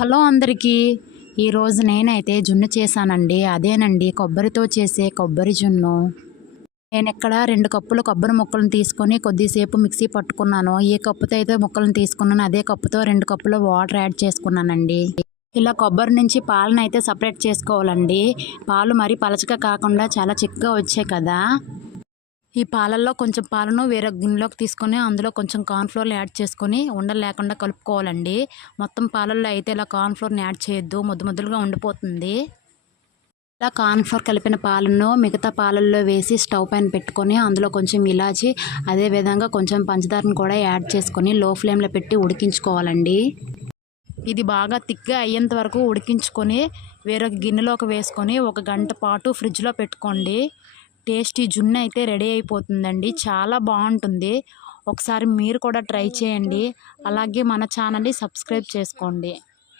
Hello అందరికీ. ఈరోజు నేనైతే జున్ను చేశానండి. అదేనండి కొబ్బరితో చేసే కొబ్బరి జున్ను. నేనిక్కడ 2 కప్పుల కొబ్బరి ముక్కలను తీసుకొని కొద్దిసేపు మిక్సీ పట్టుకున్నాను. ఏ కప్పుతో అయితే ముక్కలను తీసుకున్నానో అదే కప్పుతో 2 కప్పుల వాటర్ యాడ్ చేసుకున్నానండి. ఇలా కొబ్బరి నుంచి పాలనైతే సపరేట్ చేసుకోవాలండి. పాలు మరీ పలచగా కాకుండా చాలా చిక్కగా వచ్చాయి కదా. ఈ పాలల్లో కొంచెం పాలను వేరే గిన్నెలోకి తీసుకొని అందులో కొంచెం కార్న్‌ఫ్లోర్ యాడ్ చేసుకొని ఉండలు లేకుండా కలుపుకోవాలండి. మొత్తం పాలల్లో అయితే ఇలా కార్న్‌ఫ్లోర్‌ని యాడ్ చేయొద్దు, ముద్ద ముద్దలుగా ఉండిపోతుంది. ఇలా కార్న్‌ఫ్లోర్ కలిపిన పాలను మిగతా పాలల్లో వేసి స్టవ్ పైన పెట్టుకొని అందులో కొంచెం ఇలాచి అదేవిధంగా కొంచెం పంచదారను కూడా యాడ్ చేసుకొని లో ఫ్లేమ్లో పెట్టి ఉడికించుకోవాలండి. ఇది బాగా థిక్‌గా అయ్యేంత వరకు ఉడికించుకొని వేరొక గిన్నెలోకి వేసుకొని 1 గంట పాటు ఫ్రిడ్జ్‌లో పెట్టుకోండి. టేస్టీ జున్ను అయితే రెడీ అయిపోతుందండి. చాలా బాగుంటుంది. ఒకసారి మీరు కూడా ట్రై చేయండి. అలాగే మన ఛానల్ని సబ్స్క్రైబ్ చేసుకోండి.